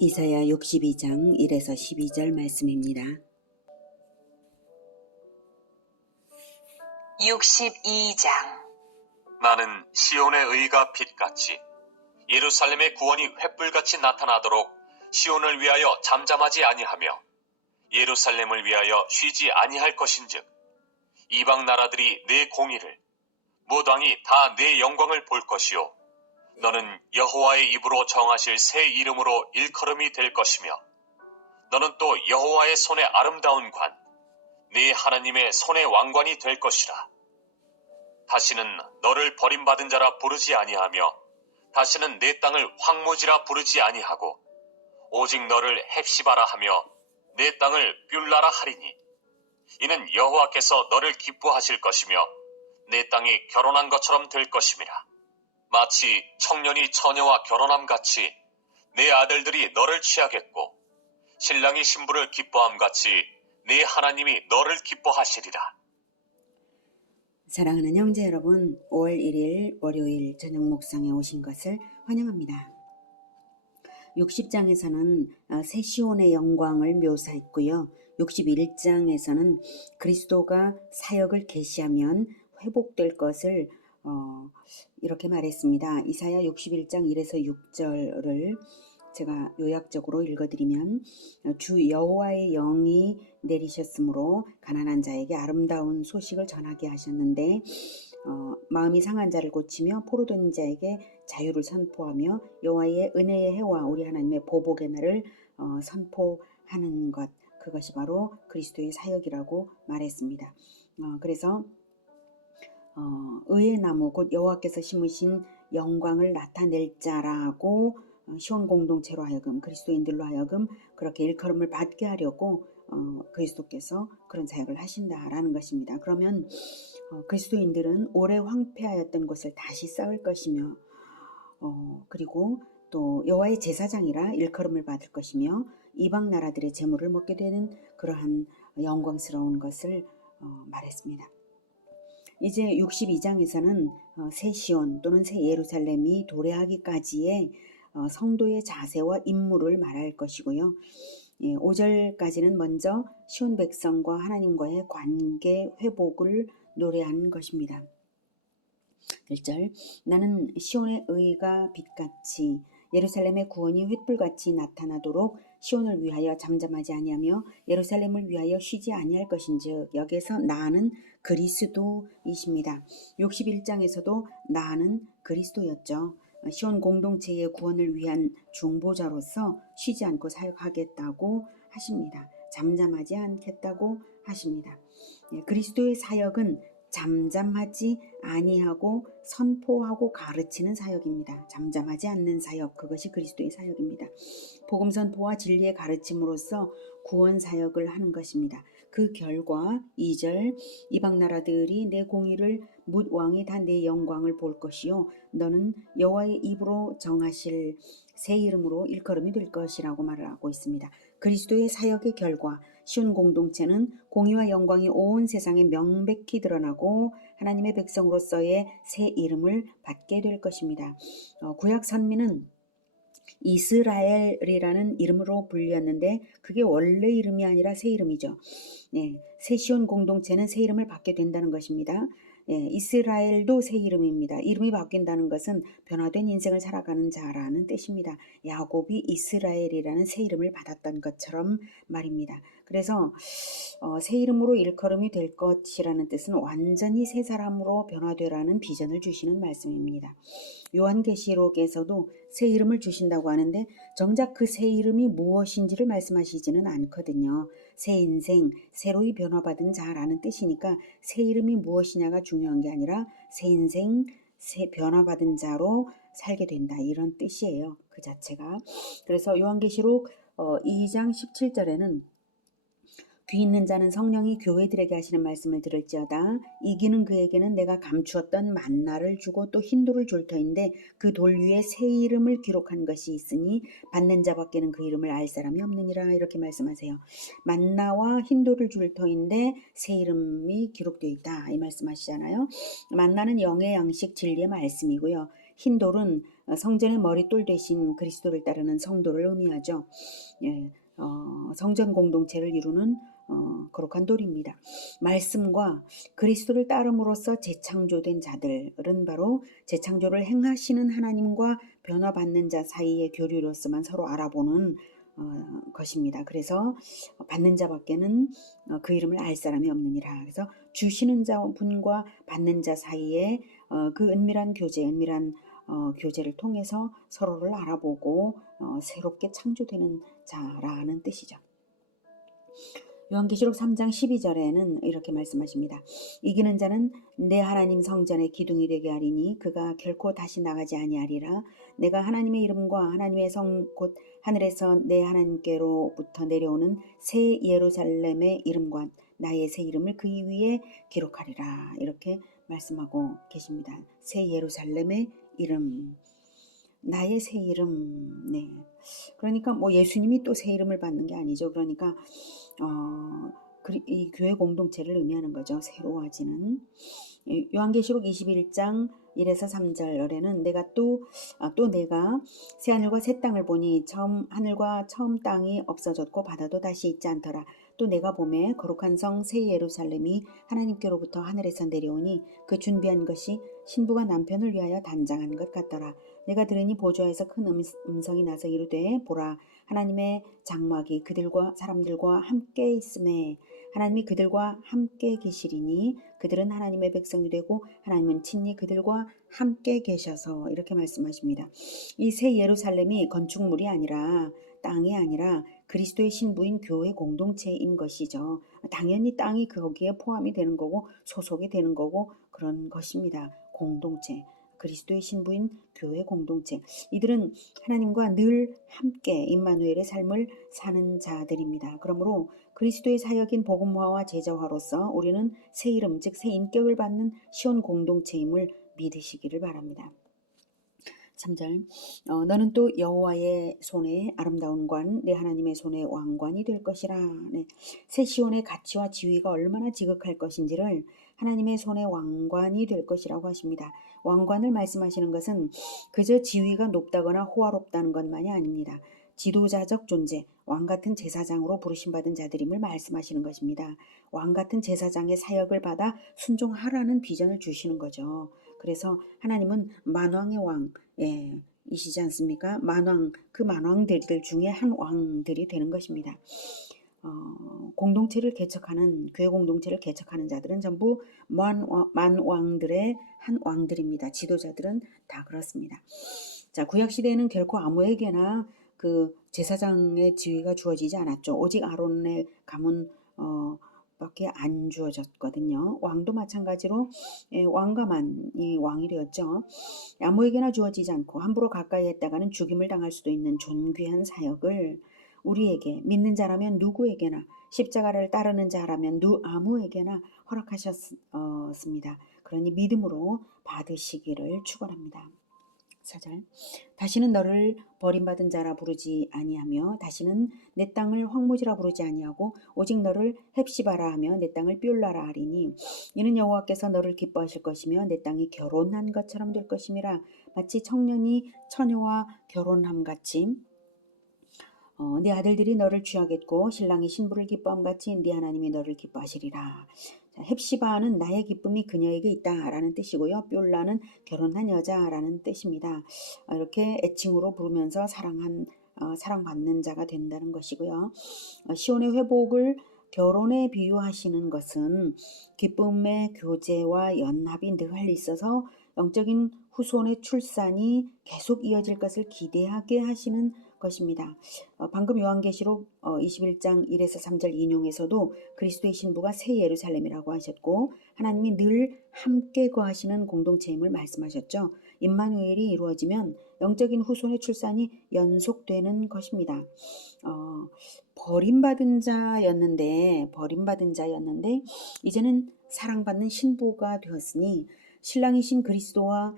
이사야 62장 1에서 12절 말씀입니다. 62장. 나는 시온의 의가 빛같이 예루살렘의 구원이 횃불같이 나타나도록 시온을 위하여 잠잠하지 아니하며 예루살렘을 위하여 쉬지 아니할 것인즉 이방 나라들이 내 공의를 못 왕이 다 내 영광을 볼 것이요 너는 여호와의 입으로 정하실 새 이름으로 일컬음이 될 것이며 너는 또 여호와의 손의 아름다운 관 네 하나님의 손의 왕관이 될 것이라. 다시는 너를 버림받은 자라 부르지 아니하며 다시는 내 땅을 황무지라 부르지 아니하고 오직 너를 헵시바라 하며 내 땅을 뷸라라 하리니 이는 여호와께서 너를 기뻐하실 것이며 내 땅이 결혼한 것처럼 될 것임이라. 마치 청년이 처녀와 결혼함 같이 내 아들들이 너를 취하겠고 신랑이 신부를 기뻐함 같이 내 하나님이 너를 기뻐하시리라. 사랑하는 형제 여러분, 5월 1일 월요일 저녁 목상에 오신 것을 환영합니다. 60장에서는 새 시온의 영광을 묘사했고요. 61장에서는 그리스도가 사역을 개시하면 회복될 것을 이렇게 말했습니다. 이사야 61장 1에서 6절을 제가 요약적으로 읽어드리면 주 여호와의 영이 내리셨으므로 가난한 자에게 아름다운 소식을 전하게 하셨는데 마음이 상한 자를 고치며 포로된 자에게 자유를 선포하며 여호와의 은혜의 해와 우리 하나님의 보복의 날을 선포하는 것, 그것이 바로 그리스도의 사역이라고 말했습니다. 그래서 의의 나무 곧 여호와께서 심으신 영광을 나타낼 자라고 시온 공동체로 하여금 그리스도인들로 하여금 그렇게 일컬음을 받게 하려고 그리스도께서 그런 사역을 하신다라는 것입니다. 그러면 그리스도인들은 오래 황폐하였던 것을 다시 쌓을 것이며 그리고 또 여호와의 제사장이라 일컬음을 받을 것이며 이방 나라들의 재물을 먹게 되는 그러한 영광스러운 것을 말했습니다. 이제 62장에서는 새 시온 또는 새 예루살렘이 도래하기까지의 성도의 자세와 임무를 말할 것이고요. 5절까지는 먼저 시온 백성과 하나님과의 관계 회복을 노래한 것입니다. 1절 나는 시온의 의가 빛같이 예루살렘의 구원이 횃불같이 나타나도록 시온을 위하여 잠잠하지 아니하며 예루살렘을 위하여 쉬지 아니할 것인즉 여기에서 나는 그리스도이십니다. 61장에서도 나는 그리스도였죠. 시온 공동체의 구원을 위한 중보자로서 쉬지 않고 사역하겠다고 하십니다. 잠잠하지 않겠다고 하십니다. 그리스도의 사역은 잠잠하지 아니하고 선포하고 가르치는 사역입니다. 잠잠하지 않는 사역, 그것이 그리스도의 사역입니다. 복음 선포와 진리의 가르침으로써 구원 사역을 하는 것입니다. 그 결과 2절 이방 나라들이 내 공의를 뭇 왕이 다 내 영광을 볼 것이요 너는 여호와의 입으로 정하실 새 이름으로 일컬음이 될 것이라고 말을 하고 있습니다. 그리스도의 사역의 결과 시온 공동체는 공의와 영광이 온 세상에 명백히 드러나고 하나님의 백성으로서의 새 이름을 받게 될 것입니다. 구약 선민은 이스라엘이라는 이름으로 불렸는데 그게 원래 이름이 아니라 새 이름이죠. 새 시온 공동체는 새 이름을 받게 된다는 것입니다. 이스라엘도 새 이름입니다. 이름이 바뀐다는 것은 변화된 인생을 살아가는 자라는 뜻입니다. 야곱이 이스라엘이라는 새 이름을 받았던 것처럼 말입니다. 그래서 새 이름으로 일컬음이 될 것이라는 뜻은 완전히 새 사람으로 변화되라는 비전을 주시는 말씀입니다. 요한계시록에서도 새 이름을 주신다고 하는데 정작 그 새 이름이 무엇인지를 말씀하시지는 않거든요. 새 인생, 새로이 변화받은 자라는 뜻이니까 새 이름이 무엇이냐가 중요한 게 아니라 새 인생, 새 변화받은 자로 살게 된다, 이런 뜻이에요. 그 자체가. 그래서 요한계시록 2장 17절에는 귀 있는 자는 성령이 교회들에게 하시는 말씀을 들을지어다. 이기는 그에게는 내가 감추었던 만나를 주고 또 흰돌을 줄 터인데 그 돌 위에 새 이름을 기록한 것이 있으니 받는 자밖에는 그 이름을 알 사람이 없느니라, 이렇게 말씀하세요. 만나와 흰돌을 줄 터인데 새 이름이 기록되어 있다, 이 말씀하시잖아요. 만나는 영의 양식 진리의 말씀이고요. 흰 돌은 성전의 머릿돌 대신 그리스도를 따르는 성도를 의미하죠. 예, 성전 공동체를 이루는 거룩한 돌입니다. 말씀과 그리스도를 따름으로써 재창조된 자들은 바로 재창조를 행하시는 하나님과 변화받는 자 사이의 교류로서만 서로 알아보는 것입니다. 그래서 받는 자밖에는 그 이름을 알 사람이 없느니라. 그래서 주시는 자분과 받는 자 사이에 그 은밀한 교제를 통해서 서로를 알아보고 새롭게 창조되는 자라는 뜻이죠. 요한계시록 3장 12절에는 이렇게 말씀하십니다. 이기는 자는 내 하나님 성전의 기둥이 되게 하리니 그가 결코 다시 나가지 아니하리라. 내가 하나님의 이름과 하나님의 성 곧 하늘에서 내 하나님께로부터 내려오는 새 예루살렘의 이름과 나의 새 이름을 그 위에 기록하리라. 이렇게 말씀하고 계십니다. 새 예루살렘의 이름, 나의 새 이름. 네. 그러니까 뭐 예수님이 또 새 이름을 받는 게 아니죠. 그러니까 이 교회 공동체를 의미하는 거죠. 새로워지는. 요한계시록 21장 1에서 3절에는 내가 또 내가 새 하늘과 새 땅을 보니 처음 하늘과 처음 땅이 없어졌고 바다도 다시 있지 않더라. 또 내가 보매 거룩한 성 새 예루살렘이 하나님께로부터 하늘에서 내려오니 그 준비한 것이 신부가 남편을 위하여 단장한 것 같더라. 내가 들으니 보좌에서 큰 음성이 나서 이르되 보라 하나님의 장막이 그들과 사람들과 함께 있음에 하나님이 그들과 함께 계시리니 그들은 하나님의 백성이 되고 하나님은 친히 그들과 함께 계셔서 이렇게 말씀하십니다. 이 새 예루살렘이 건축물이 아니라 땅이 아니라 그리스도의 신부인 교회 공동체인 것이죠. 당연히 땅이 거기에 포함이 되는 거고 소속이 되는 거고 그런 것입니다. 공동체. 그리스도의 신부인 교회 공동체. 이들은 하나님과 늘 함께 임마누엘의 삶을 사는 자들입니다. 그러므로 그리스도의 사역인 복음화와 제자화로서 우리는 새 이름 즉 새 인격을 받는 시온 공동체임을 믿으시기를 바랍니다. 3절 너는 또 여호와의 손에 아름다운 관 내 하나님의 손에 왕관이 될 것이라. 네. 새 시온의 가치와 지위가 얼마나 지극할 것인지를 하나님의 손에 왕관이 될 것이라고 하십니다. 왕관을 말씀하시는 것은 그저 지위가 높다거나 호화롭다는 것만이 아닙니다. 지도자적 존재, 왕같은 제사장으로 부르심받은 자들임을 말씀하시는 것입니다. 왕같은 제사장의 사역을 받아 순종하라는 비전을 주시는 거죠. 그래서 하나님은 만왕의 왕, 이시지 않습니까? 그 만왕들 중에 한 왕들이 되는 것입니다. 공동체를 개척하는 교회 공동체를 개척하는 자들은 전부 만왕들의 한 왕들입니다. 지도자들은 다 그렇습니다. 자, 구약 시대에는 결코 아무에게나 그 제사장의 지위가 주어지지 않았죠. 오직 아론의 가문 밖에 안 주어졌거든요. 왕도 마찬가지로 왕가만이 왕이 되었죠. 아무에게나 주어지지 않고 함부로 가까이 했다가는 죽임을 당할 수도 있는 존귀한 사역을 우리에게 믿는 자라면 누구에게나 십자가를 따르는 자라면 아무에게나 허락하셨습니다. 그러니 믿음으로 받으시기를 축원합니다. 4절 다시는 너를 버림받은 자라 부르지 아니하며 다시는 내 땅을 황무지라 부르지 아니하고 오직 너를 헵시바라 하며 내 땅을 뷸라라 하리니 이는 여호와께서 너를 기뻐하실 것이며 내 땅이 결혼한 것처럼 될 것임이라. 마치 청년이 처녀와 결혼함같이 네 아들들이 너를 취하겠고 신랑이 신부를 기뻐함같이 네 하나님이 너를 기뻐하시리라. 헵시바는 나의 기쁨이 그녀에게 있다라는 뜻이고요. 뷸라는 결혼한 여자라는 뜻입니다. 이렇게 애칭으로 부르면서 사랑받는 자가 된다는 것이고요. 시온의 회복을 결혼에 비유하시는 것은 기쁨의 교제와 연합이 늘 있어서 영적인 후손의 출산이 계속 이어질 것을 기대하게 하시는 것입니다. 방금 요한계시록 21장 1에서 3절 인용에서도 그리스도의 신부가 새 예루살렘이라고 하셨고 하나님이 늘 함께 거하시는 공동체임을 말씀하셨죠. 임마누엘이 이루어지면 영적인 후손의 출산이 연속되는 것입니다. 버림받은 자였는데 이제는 사랑받는 신부가 되었으니 신랑이신 그리스도와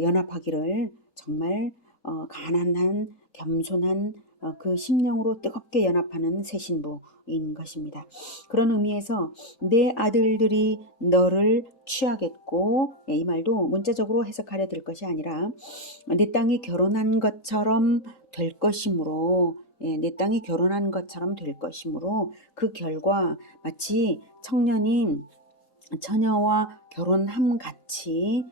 연합하기를 정말 가난한 겸손한 그 심령으로 뜨겁게 연합하는 새 신부인 것입니다. 그런 의미에서 내 아들들이 너를 취하겠고, 이 말도 문자적으로 해석하려 들 것이 아니라 내 땅이 결혼한 것처럼 될 것이므로, 내 땅이 결혼한 것처럼 될 것이므로 그 결과 마치 청년이 처녀와 결혼함 같이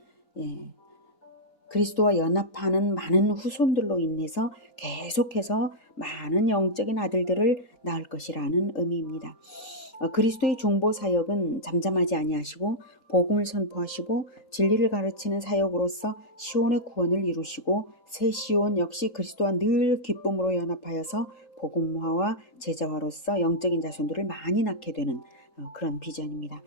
그리스도와 연합하는 많은 후손들로 인해서 계속해서 많은 영적인 아들들을 낳을 것이라는 의미입니다. 그리스도의 중보 사역은 잠잠하지 아니하시고 복음을 선포하시고 진리를 가르치는 사역으로서 시온의 구원을 이루시고 새 시온 역시 그리스도와 늘 기쁨으로 연합하여서 복음화와 제자화로서 영적인 자손들을 많이 낳게 되는 그런 비전입니다.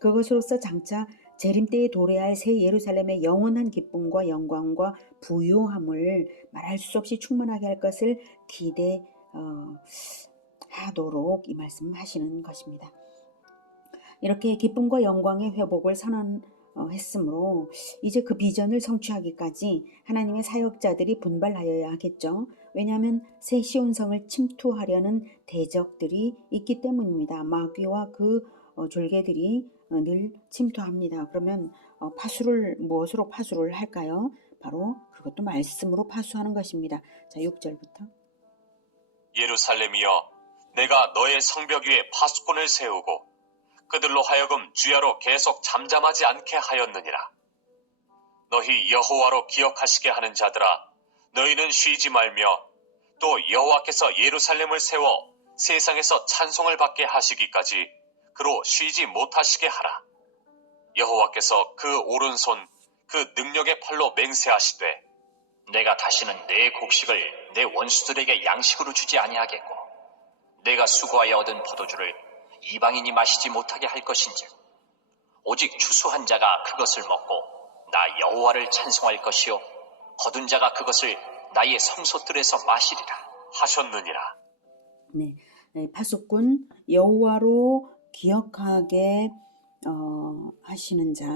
그것으로서 장차 재림 때에 도래할 새 예루살렘의 영원한 기쁨과 영광과 부요함을 말할 수 없이 충만하게 할 것을 기대하도록 이 말씀하시는 것입니다. 이렇게 기쁨과 영광의 회복을 선언했으므로 이제 그 비전을 성취하기까지 하나님의 사역자들이 분발하여야 하겠죠. 왜냐하면 새 시온성을 침투하려는 대적들이 있기 때문입니다. 마귀와 그 졸개들이 늘 침투합니다. 그러면 무엇으로 파수를 할까요? 바로 그것도 말씀으로 파수하는 것입니다. 자, 6절부터. 예루살렘이여, 내가 너의 성벽 위에 파수꾼을 세우고 그들로 하여금 주야로 계속 잠잠하지 않게 하였느니라. 너희 여호와로 기억하시게 하는 자들아, 너희는 쉬지 말며 또 여호와께서 예루살렘을 세워 세상에서 찬송을 받게 하시기까지 그로 쉬지 못하시게 하라. 여호와께서 그 오른손 그 능력의 팔로 맹세하시되 내가 다시는 내 곡식을 내 원수들에게 양식으로 주지 아니하겠고 내가 수고하여 얻은 포도주를 이방인이 마시지 못하게 할 것인즉 오직 추수한 자가 그것을 먹고 나 여호와를 찬송할 것이요 거둔 자가 그것을 나의 성소들에서 마시리라 하셨느니라. 네, 파수꾼 여호와로 기억하게 하시는 자,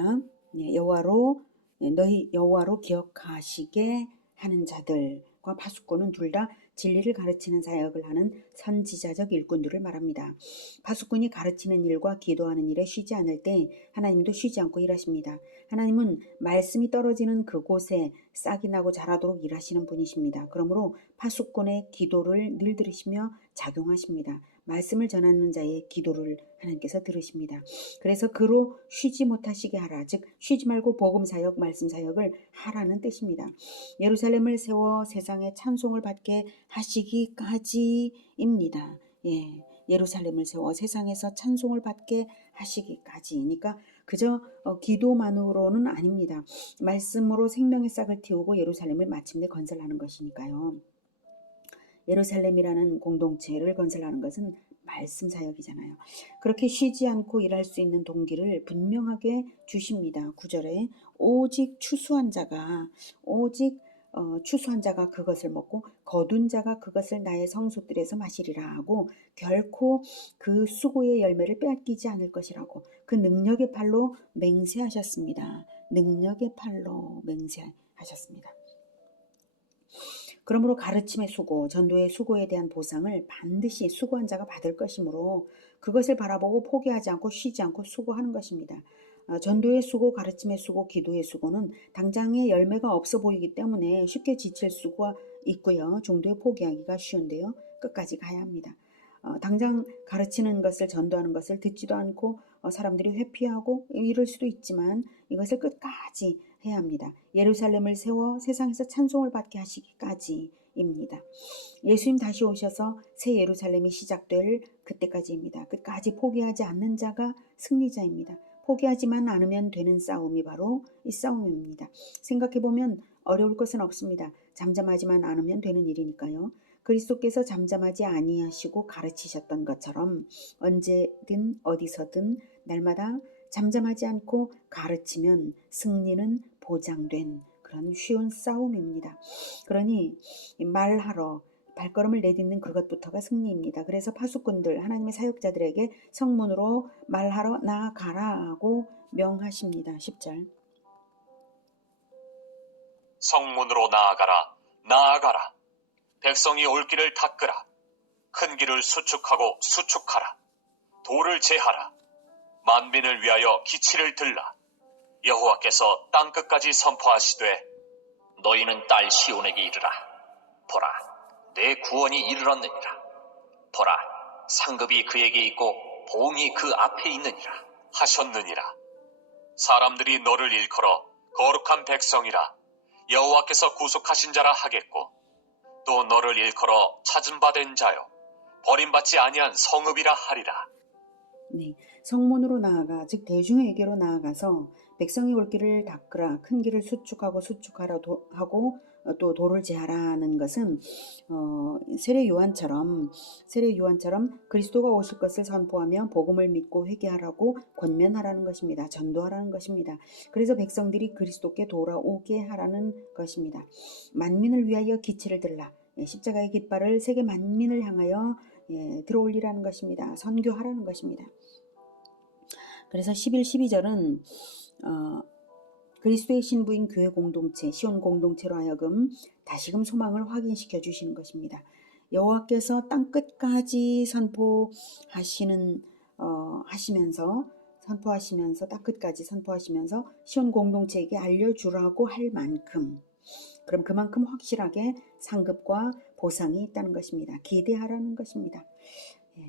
너희 여호와로 기억하시게 하는 자들과 파수꾼은 둘 다 진리를 가르치는 사역을 하는 선지자적 일꾼들을 말합니다. 파수꾼이 가르치는 일과 기도하는 일에 쉬지 않을 때 하나님도 쉬지 않고 일하십니다. 하나님은 말씀이 떨어지는 그곳에 싹이 나고 자라도록 일하시는 분이십니다. 그러므로 파수꾼의 기도를 늘 들으시며 작용하십니다. 말씀을 전하는 자의 기도를 하나님께서 들으십니다. 그래서 그로 쉬지 못하시게 하라. 즉 쉬지 말고 복음사역, 말씀사역을 하라는 뜻입니다. 예루살렘을 세워 세상에 찬송을 받게 하시기까지입니다. 예루살렘을 세워 세상에서 찬송을 받게 하시기까지. 그러니까 그저 기도만으로는 아닙니다. 말씀으로 생명의 싹을 틔우고 예루살렘을 마침내 건설하는 것이니까요. 예루살렘이라는 공동체를 건설하는 것은 말씀 사역이잖아요. 그렇게 쉬지 않고 일할 수 있는 동기를 분명하게 주십니다. 9절에 오직 추수한 자가 그것을 먹고 거둔 자가 그것을 나의 성소들에서 마시리라 하고 결코 그 수고의 열매를 빼앗기지 않을 것이라고 그 능력의 팔로 맹세하셨습니다. 능력의 팔로 맹세하셨습니다. 그러므로 가르침의 수고, 전도의 수고에 대한 보상을 반드시 수고한 자가 받을 것이므로 그것을 바라보고 포기하지 않고 쉬지 않고 수고하는 것입니다. 전도의 수고, 가르침의 수고, 기도의 수고는 당장의 열매가 없어 보이기 때문에 쉽게 지칠 수가 있고요. 중도에 포기하기가 쉬운데요. 끝까지 가야 합니다. 당장 가르치는 것을, 전도하는 것을 듣지도 않고 사람들이 회피하고 이럴 수도 있지만 이것을 끝까지 해야 합니다. 예루살렘을 세워 세상에서 찬송을 받게 하시기까지입니다. 예수님 다시 오셔서 새 예루살렘이 시작될 그때까지입니다. 끝까지 포기하지 않는 자가 승리자입니다. 포기하지만 않으면 되는 싸움이 바로 이 싸움입니다. 생각해보면 어려울 것은 없습니다. 잠잠하지만 않으면 되는 일이니까요. 그리스도께서 잠잠하지 아니하시고 가르치셨던 것처럼 언제든 어디서든 날마다 잠잠하지 않고 가르치면 승리는 보장된 그런 쉬운 싸움입니다. 그러니 말하러 발걸음을 내딛는 그것부터가 승리입니다. 그래서 파수꾼들, 하나님의 사역자들에게 성문으로 말하러 나아가라고 명하십니다. 10절. 성문으로 나아가라, 나아가라. 백성이 올 길을 닦으라. 큰 길을 수축하고 수축하라. 돌을 제하라. 만민을 위하여 기치를 들라. 여호와께서 땅끝까지 선포하시되 너희는 딸 시온에게 이르라. 보라, 내 구원이 이르렀느니라. 보라, 상급이 그에게 있고 보응이 그 앞에 있느니라 하셨느니라. 사람들이 너를 일컬어 거룩한 백성이라 여호와께서 구속하신 자라 하겠고, 또 너를 일컬어 찾은 바 된 자요 버림받지 아니한 성읍이라 하리라. 네, 성문으로 나아가 즉 대중에게로 나아가서 백성이 올 길을 닦으라, 큰 길을 수축하고 수축하라 하고 또 돌을 제하라는 것은 세례 요한처럼 그리스도가 오실 것을 선포하며 복음을 믿고 회개하라고 권면하라는 것입니다. 전도하라는 것입니다. 그래서 백성들이 그리스도께 돌아오게 하라는 것입니다. 만민을 위하여 기치를 들라. 십자가의 깃발을 세계 만민을 향하여 들어올리라는 것입니다. 선교하라는 것입니다. 그래서 11, 12절은 그리스도의 신부인 교회 공동체, 시온 공동체로 하여금 다시금 소망을 확인시켜 주시는 것입니다. 여호와께서 땅끝까지 선포하시면서 땅끝까지 선포하시면서 시온 공동체에게 알려주라고 할 만큼, 그럼 그만큼 확실하게 상급과 보상이 있다는 것입니다. 기대하라는 것입니다.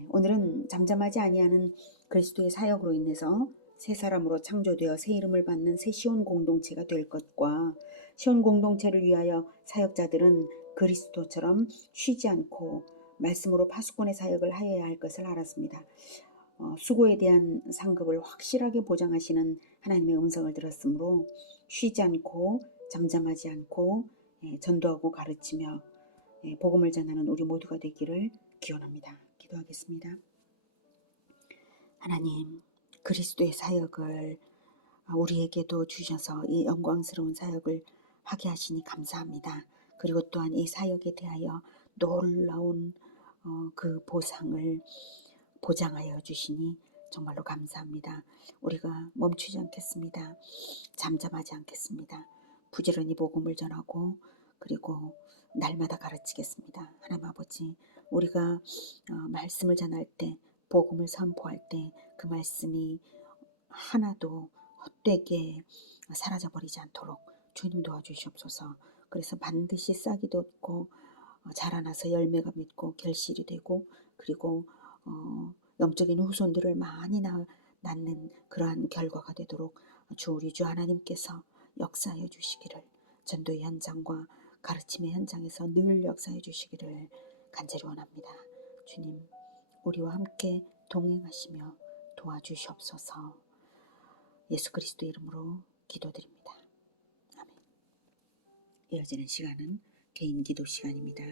오늘은 잠잠하지 아니하는 그리스도의 사역으로 인해서 새 사람으로 창조되어 새 이름을 받는 새 시온 공동체가 될 것과, 시온 공동체를 위하여 사역자들은 그리스도처럼 쉬지 않고 말씀으로 파수꾼의 사역을 하여야 할 것을 알았습니다. 수고에 대한 상급을 확실하게 보장하시는 하나님의 음성을 들었으므로 쉬지 않고 잠잠하지 않고 전도하고 가르치며 복음을 전하는 우리 모두가 되기를 기원합니다. 기도하겠습니다. 하나님, 그리스도의 사역을 우리에게도 주셔서 이 영광스러운 사역을 하게 하시니 감사합니다. 그리고 또한 이 사역에 대하여 놀라운 그 보상을 보장하여 주시니 정말로 감사합니다. 우리가 멈추지 않겠습니다. 잠잠하지 않겠습니다. 부지런히 복음을 전하고 그리고 날마다 가르치겠습니다. 하나님 아버지, 우리가 말씀을 전할 때, 복음을 선포할 때 그 말씀이 하나도 헛되게 사라져버리지 않도록 주님 도와주시옵소서. 그래서 반드시 싹이 돋고 자라나서 열매가 맺고 결실이 되고, 그리고 영적인 후손들을 많이 낳는 그러한 결과가 되도록 우리 주 하나님께서 역사해 주시기를, 전도의 현장과 가르침의 현장에서 늘 역사해 주시기를 간절히 원합니다. 주님, 우리와 함께 동행하시며 도와주시옵소서. 예수 그리스도 이름으로 기도드립니다. 아멘. 이어지는 시간은 개인 기도 시간입니다.